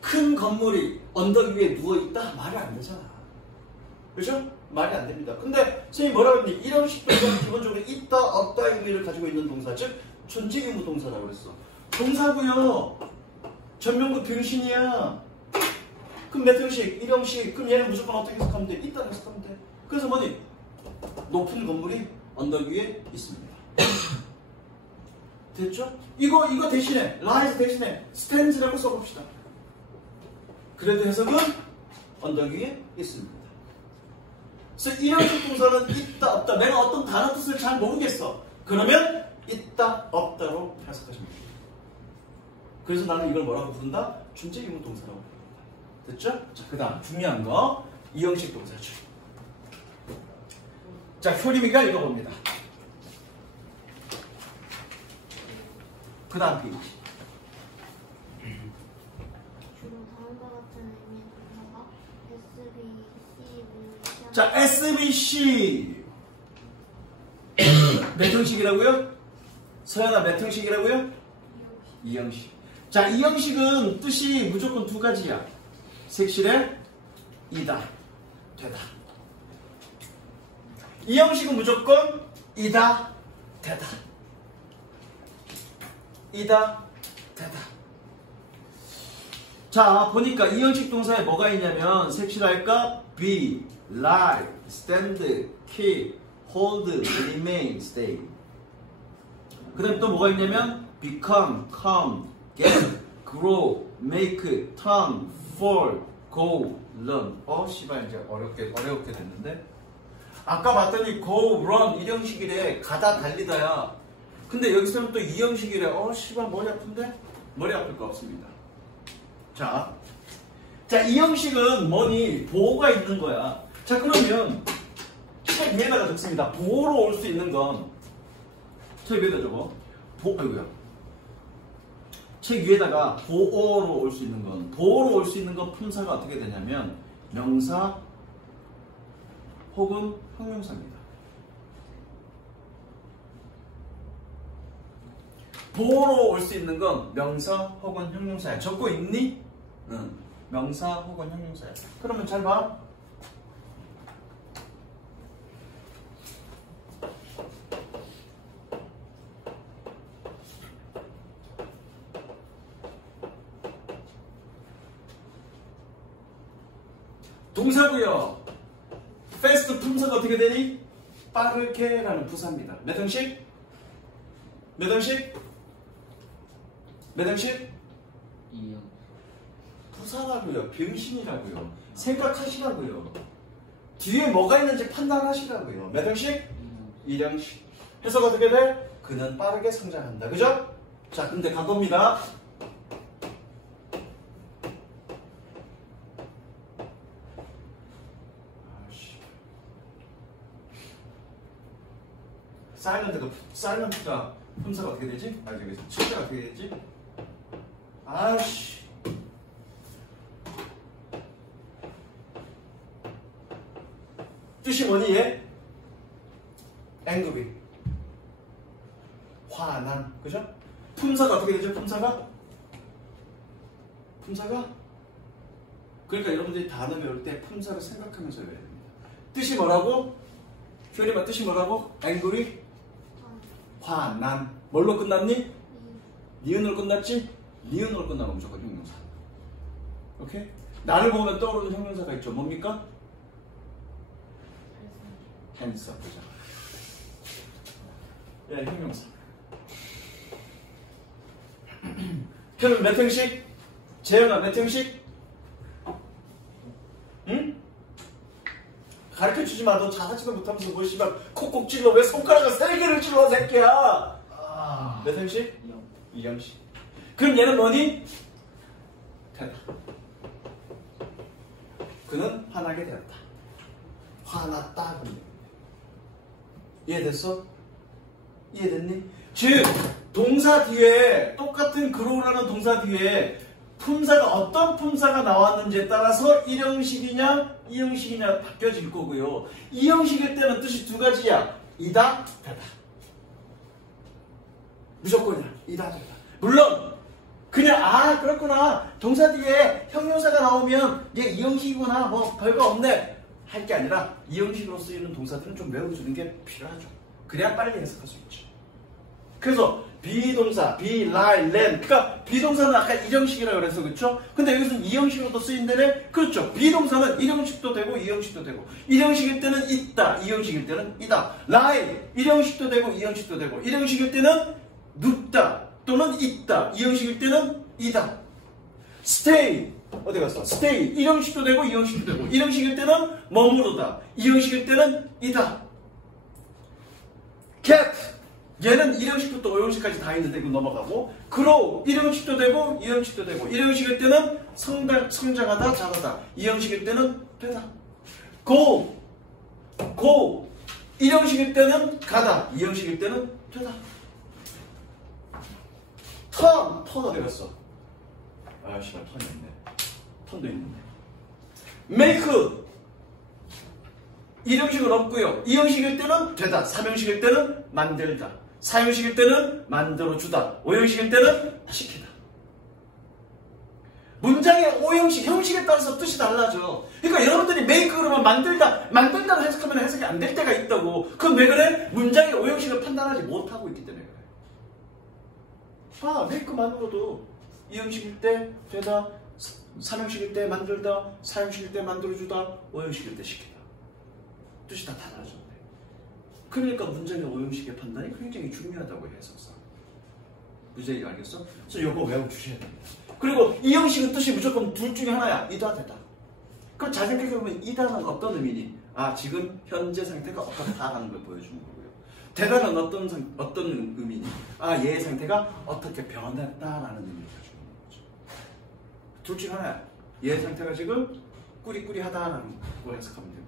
큰 건물이 언덕 위에 누워있다? 말이 안 되잖아. 그죠? 말이 안 됩니다. 근데 선생님이 뭐라고 했니? 일형식 동사는 기본적으로 있다 없다의 의미를 가지고 있는 동사, 즉 존재 의무 동사라고 그랬어. 동사고요. 전명구 병신이야. 그럼 몇 형식? 일형식. 그럼 얘는 무조건 어떻게 해석하면 돼? 있다 해석하면 돼. 그래서 뭐니? 높은 건물이 언덕 위에 있습니다. 됐죠? 이거 대신에 rise 대신에 stands라고 써봅시다. 그래도 해석은 언덕 위에 있습니다. 그래서 일형식 동사는 있다 없다. 내가 어떤 단어 뜻을 잘 모르겠어. 그러면 있다 없다로 해석하시면 됩니다. 그래서 나는 이걸 뭐라고 부른다? 존재 의무 동사라고 부릅니다. 됐죠? 자, 그 다음 중요한 거 이형식 동사죠. 자, 효림이가 읽어봅니다. 그 다음 페이지. 주로 다음과 같은 의미의 동사가 SBC, 자, SBC 몇 형식이라고요? 서연아 몇 형식이라고요? 이형식. 자, 이 형식은 뜻이 무조건 두 가지야. 색실의 이다, 되다. 이 형식은 무조건 이다, 되다. 이다, 되다. 자, 보니까 이 형식 동사에 뭐가 있냐면 색실할까? be, lie, stand, keep, hold, remain, stay. 그 다음에 또 뭐가 있냐면 become, come, get, grow, make, turn, fall, go, learn. 씨발 이제 어렵게 됐는데. 아까 봤더니 go, run 이 형식이래. 가다 달리다야. 근데 여기서는 또 이 형식이래. 씨발 머리 아픈데? 머리 아플 거 없습니다. 자, 이 형식은 뭐니? 보호가 있는 거야. 자, 그러면 책 위에다가 적습니다. 보호로 올 수 있는 건 책 위에다 적어. 아이고야. 책 위에다가 보호로 올 수 있는 건, 보호로 올 수 있는 건 품사가 어떻게 되냐면 명사 혹은 형용사입니다. 보호로 올 수 있는 건 명사 혹은 형용사야. 적고 있니? 응. 명사 혹은 형용사야. 그러면 잘 봐. 동사고요. fast 품사가 어떻게 되니? 빠르게 라는 부사입니다. 몇 형식? 몇 형식? 몇 형식? 2형. 부사라고요. 병신이라고요. 생각하시라고요. 뒤에 뭐가 있는지 판단하시라고요. 몇 형식? 1형식. 해석 어떻게 돼? 그는 빠르게 성장한다. 그죠? 자, 근데 가봅니다. 사일런트가 품사가 어떻게 되지? 아, 저기 실제가 어떻게 되지? 아씨. 뜻이 뭐니 얘? angry. 화난. 그죠? 품사가 어떻게 되죠? 품사가? 그러니까 여러분들이 단어 배울 때 품사를 생각하면서 외워야 됩니다. 뜻이 뭐라고? 효림아 뜻이 뭐라고? angry? 화난. 뭘로 끝났니? 니은으로 끝났지? 니은으로 끝나면 무조건 형용사. 오케이? 나를 보면 떠오르는 형용사가 있죠. 뭡니까? handsome. 그죠? 예, 형용사. 그럼 몇 형식? 재영아 몇 형식? 응? 가르쳐주지 마. 너 잘하지도 못하면서 뭘 씨발 콕콕 찔러. 왜 손가락을 3개를 찔러 새끼야. 몇 형식? 2형식. 그럼 얘는 뭐니? 되다. 그는 화나게 되었다. 화났다. 이해됐어? 이해됐니? 즉 동사 뒤에 똑같은 grow라는 동사 뒤에 품사가 어떤 품사가 나왔는지에 따라서 1형식이냐 2형식이냐 바뀌어질 거고요. 2형식일 때는 뜻이 두 가지야. 이다, 되다. 무조건이야. 이다, 되다. 물론 그냥 그렇구나. 동사 뒤에 형용사가 나오면 얘 2형식이구나. 뭐 별거 없네. 할 게 아니라 2형식으로 쓰이는 동사들은 좀 외워주는 게 필요하죠. 그래야 빨리 해석할 수 있지. 그래서 비동사, be, lie, land. 그러니까 비동사는 아까 1형식이라고 그래서 그렇죠? 근데 여기서는 2형식으로도 쓰인다네? 그렇죠. 비동사는 1형식도 되고 2형식도 되고 1형식일 때는 있다, 2형식일 때는 이다. lie, 1형식도 되고 2형식도 되고 1형식일 때는 눕다 또는 있다, 2형식일 때는 이다. stay, 어디 갔어? stay, 1형식도 되고 2형식도 되고 1형식일 때는 머무르다, 2형식일 때는 이다. get, 얘는 1형식부터 5형식까지 다 있는데 이거 넘어가고 grow 1형식도 되고 2형식도 되고 1형식일 때는 성장하다 자라다 2형식일 때는 되다. go 1형식일 때는 가다 2형식일 때는 되다. turn 어디 갔어? 아 씨발 턴이 있네. 턴도 있는데. make 1형식은 없고요. 2형식일 때는 되다. 3형식일 때는 만들다. 4형식일 때는 만들어주다. 5형식일 때는 시키다. 문장의 5형식, 형식에 따라서 뜻이 달라져. 그러니까 여러분들이 make 그러면 만들다를 해석하면 해석이 안 될 때가 있다고. 그럼 왜 그래? 문장의 5형식을 판단하지 못하고 있기 때문에 그래. make만으로도 2형식일 때 되다, 3형식일 때 만들다, 4형식일 때 만들어주다, 5형식일 때 시키다. 뜻이 다 달라졌네. 그러니까 문장의 5형식의 판단이 굉장히 중요하다고 해석상. 무슨 얘기 알겠어? 그래서 이거 외워주셔야 됩니다. 그리고 이 형식은 뜻이 무조건 둘 중에 하나야. 이다, 되다. 그럼 잘 생각해보면 이다는 어떤 의미니? 지금 현재 상태가 어떻다라는 걸 보여주는 거고요. 되다는 어떤 의미니? 얘의 상태가 어떻게 변했다라는 의미를 가지고 있는 거죠. 둘 중에 하나야. 얘의 상태가 지금 꾸리꾸리하다라는 걸 해석하면 되고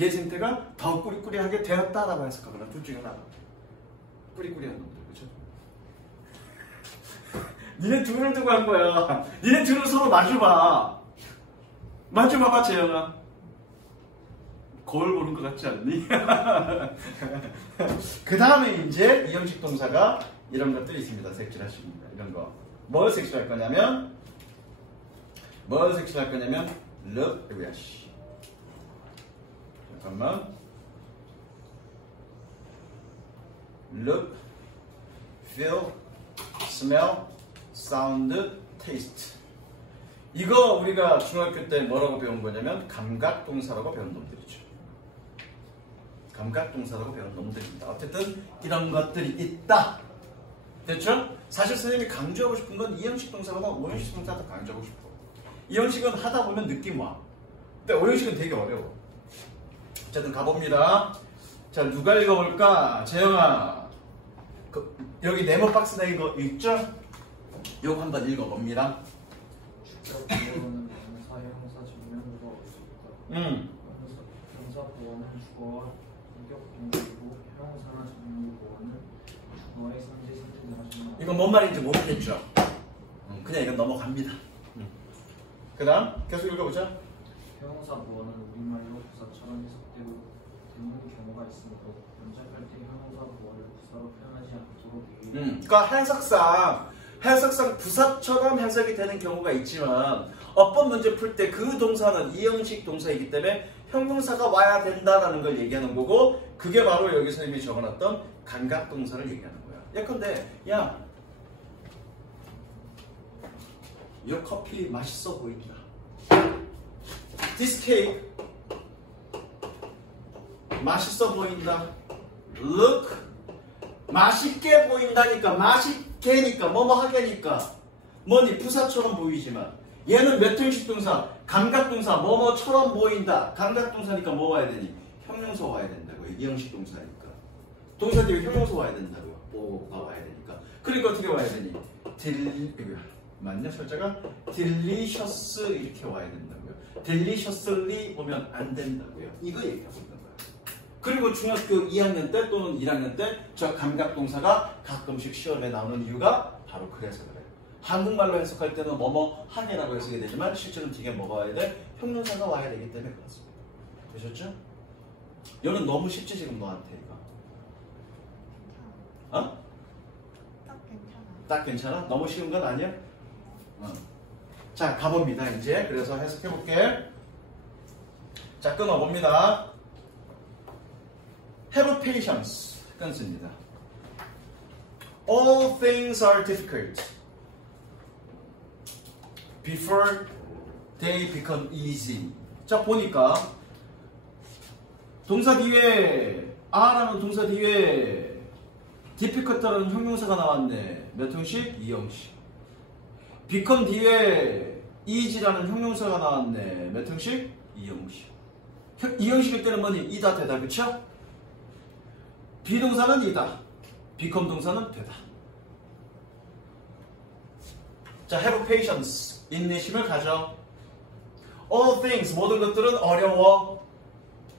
얘 상태가 더 꾸리꾸리하게 되었다라고 해석하거나 둘 중에 하나. 꾸리꾸리한 놈들, 그렇죠? 니네 둘을 두고 한 거야. 니네 둘을 서로 마주봐. 마주봐봐, 재영아. 거울 보는 것 같지 않니? 그 다음에 이제 이형식 동사가 이런 것들이 있습니다. 색칠하십니다. 이런 거. 뭘 색칠할 거냐면 look, 여기야, 씨. 잠깐만. look, feel, smell, sound, taste. 이거 우리가 중학교 때 뭐라고 배운 거냐면 감각동사라고 배운 놈들이죠. 감각동사라고 배운 놈들입니다. 어쨌든 이런 것들이 있다. 됐죠? 사실 선생님이 강조하고 싶은 건 이형식 동사보다 오형식 동사가 더 강조하고 싶어. 이형식은 하다 보면 느낌 와. 근데 오형식은 되게 어려워. 어쨌든 가봅니다. 자, 누가 읽어볼까? 재영아, 여기 네모 박스 내 이거 읽죠? 요거 한번 읽어봅니다. 주격 보어는 명사, 형사, 전면부가 올 수 있다. 명사 보어는 주어와 인격 동사이고 형사나 전면 보어는 주어의 선지, 선택을 하시면 이건 뭔 말인지 모르겠죠? 그냥 이건 넘어갑니다. 그 다음 계속 읽어보자. 형용사 보어는 우리말로 부사처럼 해석되는 경우가 있으므로 연작할 때 형용사 보어를 부사로 표현하지 않도록 그러니까 해석상 부사처럼 해석이 되는 경우가 있지만 어법 문제 풀 때 그 동사는 이형식 동사이기 때문에 형용사가 와야 된다라는 걸 얘기하는 거고, 그게 바로 여기 선생님이 적어놨던 감각동사를 얘기하는 거야. 예컨대 야, 이 커피 맛있어 보인다. This cake 맛있어 보인다. Look 맛있게 보인다니까, 맛있게니까 뭐뭐 하게니까 뭐니 부사처럼 보이지만 얘는 몇 형식 동사? 감각동사 뭐뭐처럼 보인다. 감각동사니까 뭐 와야 되니? 형용사 와야 된다고요. 이 형식 동사니까 동사 뒤에 형용사 와야 된다고요. 뭐가 와야 되니까. 그러니까 어떻게 와야 되니? 맞냐? 철자가 delicious 이렇게 와야 된다고요. deliciously 오면 안 된다고요. 이거 얘기하고 있는 거예요. 그리고 중학교 2학년 때 또는 1학년 때 저 감각동사가 가끔씩 시험에 나오는 이유가 바로 그래서 그래요. 한국말로 해석할 때는 뭐뭐 하네라고 해석이 되지만 실제로는 뒤에 뭐가 와야 돼? 형용사가 와야 되기 때문에 그렇습니다. 되셨죠? 이거는 너무 쉽지 지금 너한테 이거. 어? 딱 괜찮아. 딱 괜찮아? 너무 쉬운 건 아니야? 자, 가봅니다. 이제 그래서 해석해볼게. 자, 끊어봅니다. Have patience. 끊습니다. All things are difficult before they become easy. 자, 보니까 동사 뒤에 are라는 동사 뒤에 difficult라는 형용사가 나왔네. 몇 형식? 2형식. become 뒤에 easy라는 형용사가 나왔네. 몇 형식? 2형식. 2형식일 때는 뭐니? 이다 되다. 그쵸? 비동사는 이다. become 동사는 되다. 자, have patience. 인내심을 가져. All things, 모든 것들은 어려워.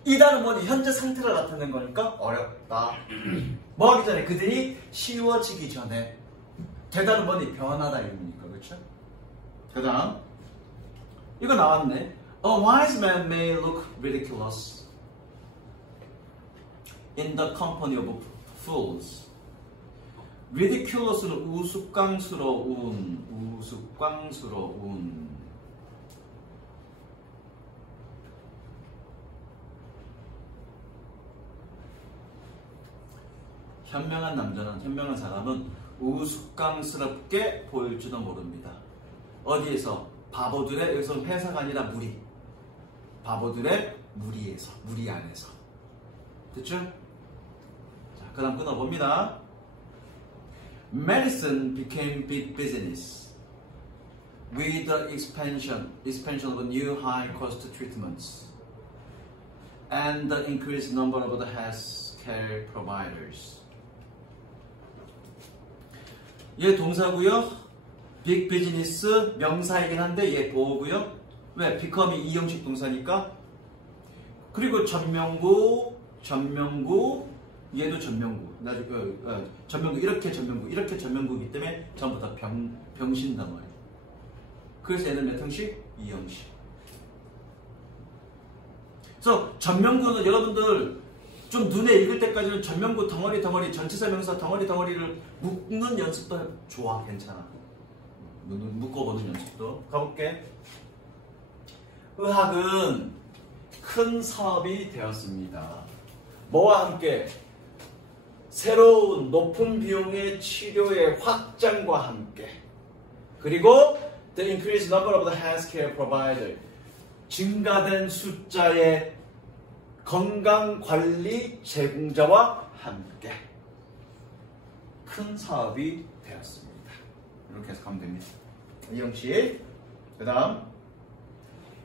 이다는 뭐니? 현재 상태를 나타내는 거니까 어렵다. 뭐 하기 전에? 그들이 쉬워지기 전에. 되다는 뭐니? 변하다 이러니까. 그렇죠? 그 다음 이거 나왔네. A wise man may look ridiculous in the company of fools. ridiculous는 우스꽝스러운. 현명한 남자는, 현명한 사람은 우스꽝스럽게 보일지도 모릅니다. 어디에서? 바보들의, 여기서는 회사가 아니라 무리. 바보들의 무리에서, 무리 안에서. 됐죠? 자, 그 다음 끊어봅니다. Medicine became big business with the expansion of new high-cost treatments and the increased number of the healthcare providers. 얘 동사고요. 빅 비즈니스 명사이긴 한데 얘 보호고요. 왜? become이 이형식 동사니까. 그리고 전명구 얘도 전명구. 전명구 이렇게 전명구이기 때문에 전부 다 병신 덩어리. 그래서 얘는 몇 형식? 2형식. 그래서 전명구는 여러분들 좀 눈에 익을 때까지는 전명구 덩어리 전치사 명사 덩어리를 묶는 연습도 좋아. 괜찮아. 묶어보는 연습도. 가볼게. 의학은 큰 사업이 되었습니다. 뭐와 함께? 새로운 높은 비용의 치료의 확장과 함께, 그리고 the increased number of the healthcare provider. 증가된 숫자의 건강관리 제공자와 함께 큰 사업이 되었습니다. 이렇게 해석하면 됩니다. 이 형식. 그 다음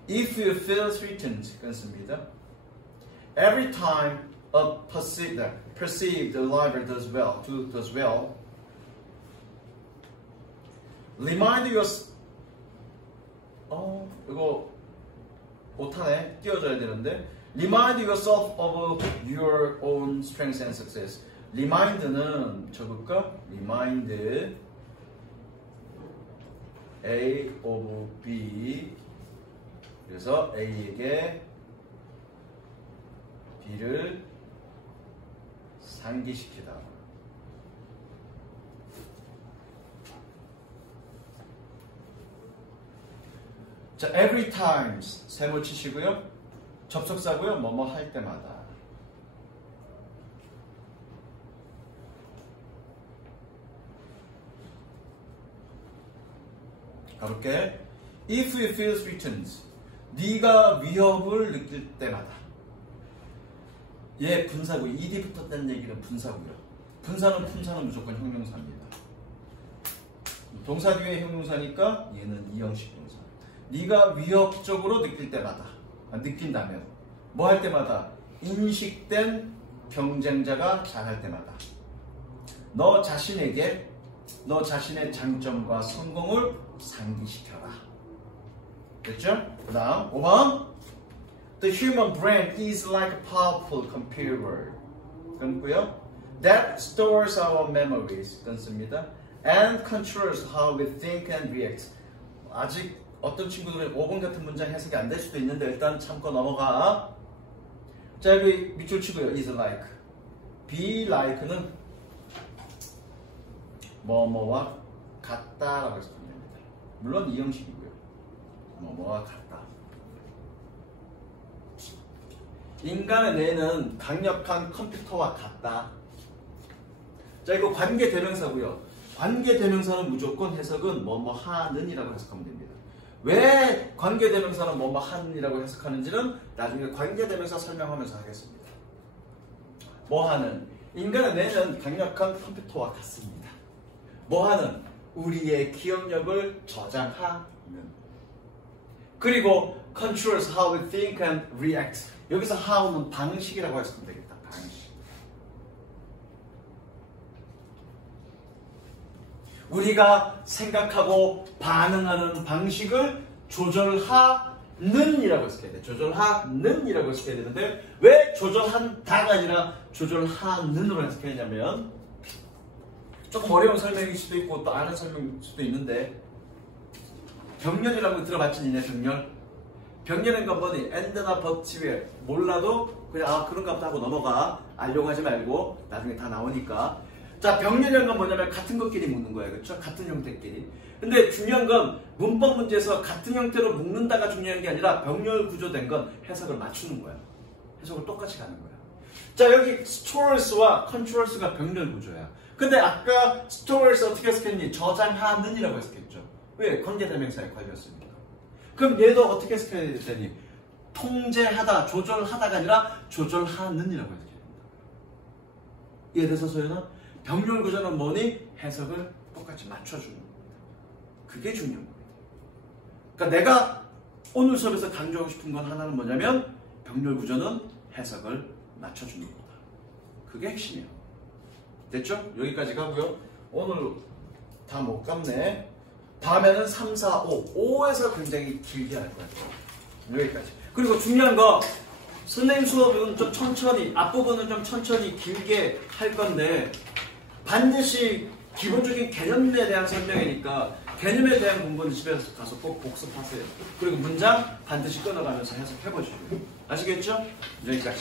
if you feel threatened 끊습니다. Every time a perceived liar does well, remind yourself. 이거 못하네. 띄워줘야 되는데. Remind yourself of your own strengths and success. Remind는 적을까? Remind A of B. 그래서 A에게 B를 상기시키다. 자, every times 세모 치시고요. 접속사고요. 뭐뭐 할 때마다. 가볼게. If you feel threatened. 네가 위협을 느낄 때마다. 얘 분사고 ED 붙었다는 얘기는 분사고요. 분사는 품사는 무조건 형용사입니다. 동사 뒤에 형용사니까 얘는 이형식 동사. 네가 위협적으로 느낄 때마다. 느낀다면 뭐 할 때마다? 인식된 경쟁자가 잘할 때마다 너 자신에게 너 자신의 장점과 성공을 상기시켜라. 됐죠? 그 다음 5번 The human brain is like a powerful computer. 끊고요. That stores our memories. 끊습니다. And controls how we think and react. 아직 어떤 친구들은 5번 같은 문장 해석이 안 될 수도 있는데 일단 참고 넘어가. 자, 여기 밑줄 치고요. is like. be like는 뭐뭐와 같다라고 해서 됩니다. 물론 이 형식이고요. 뭐뭐와 같다. 인간의 뇌는 강력한 컴퓨터와 같다. 자, 이거 관계대명사고요. 관계대명사는 무조건 해석은 뭐뭐 하는 이라고 해석하면 됩니다. 왜 관계대명사는 뭐뭐 하는 이라고 해석하는지는 나중에 관계대명사 설명하면서 하겠습니다. 뭐 하는? 인간의 뇌는 강력한 컴퓨터와 같습니다. 뭐 하는? 우리의 기억력을 저장하는. 그리고 controls how we think and react. 여기서 how는 방식이라고 해석하면 되겠다. 방식. 우리가 생각하고 반응하는 방식을 조절하는 이라고 해석해야 돼. 조절하는 이라고 해석해야 되는데 왜 조절한다가 아니라 조절하는으로 해석했냐면 조금 어려운 설명일 수도 있고 또 아는 설명일 수도 있는데 병렬이라고 들어봤지 니네 병렬? 병렬인 건 뭐니? and나 but 외 몰라도 그냥 그런가 보다 하고 넘어가. 알려고 하지 말고 나중에 다 나오니까. 자, 병렬이라는 건 뭐냐면 같은 것끼리 묶는 거예요. 그렇죠? 같은 형태끼리. 근데 중요한 건 문법 문제에서 같은 형태로 묶는다가 중요한 게 아니라 병렬 구조된 건 해석을 맞추는 거야. 해석을 똑같이 가는 거야. 자, 여기 stores와 controls가 병렬 구조야. 근데 아까 stores 어떻게 해석했니? 저장하는 이라고 해석했죠. 왜? 관계대명사에 걸렸으니까. 그럼 얘도 어떻게 해석해야 되니? 통제하다, 조절하다가 아니라 조절하는 이라고 해석해야 된다. 이해돼서 소연아? 병렬 구조는 뭐니? 해석을 똑같이 맞춰주는 겁니다. 그게 중요한 겁니다. 그러니까 내가 오늘 수업에서 강조하고 싶은 건 하나는 뭐냐면 병렬 구조는 해석을 맞춰주는 거다. 그게 핵심이에요. 됐죠? 여기까지 가고요. 오늘 다 못 갔네. 다음에는 3, 4, 5. 5에서 굉장히 길게 할 거예요. 여기까지. 그리고 중요한 거 선생님 수업은 좀 천천히 앞부분은 좀 천천히 길게 할 건데 반드시 기본적인 개념에 대한 설명이니까 개념에 대한 공부는 집에서 가서 꼭 복습하세요. 그리고 문장 반드시 끊어가면서 해석해보시고요. 아시겠죠? 여기까지.